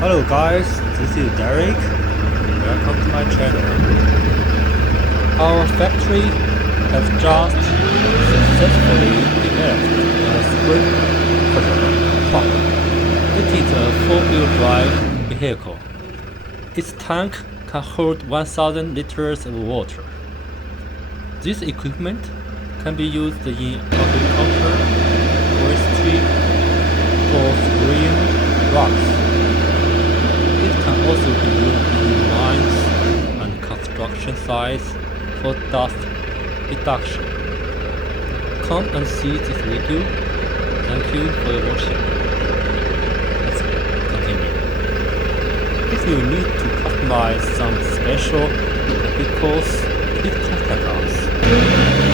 Hello guys, this is Derek. Welcome to my channel. Our factory has just successfully developed a sprint quadruple. It is a 4-wheel drive vehicle. Its tank can hold 1000 liters of water. This equipment can be used in agriculture, forestry, or screen rocks. It can also be used in mines and construction sites for dust reduction. Come and see this video. Thank you for watching. Let's continue. If you need to customize some special vehicles, please contact us.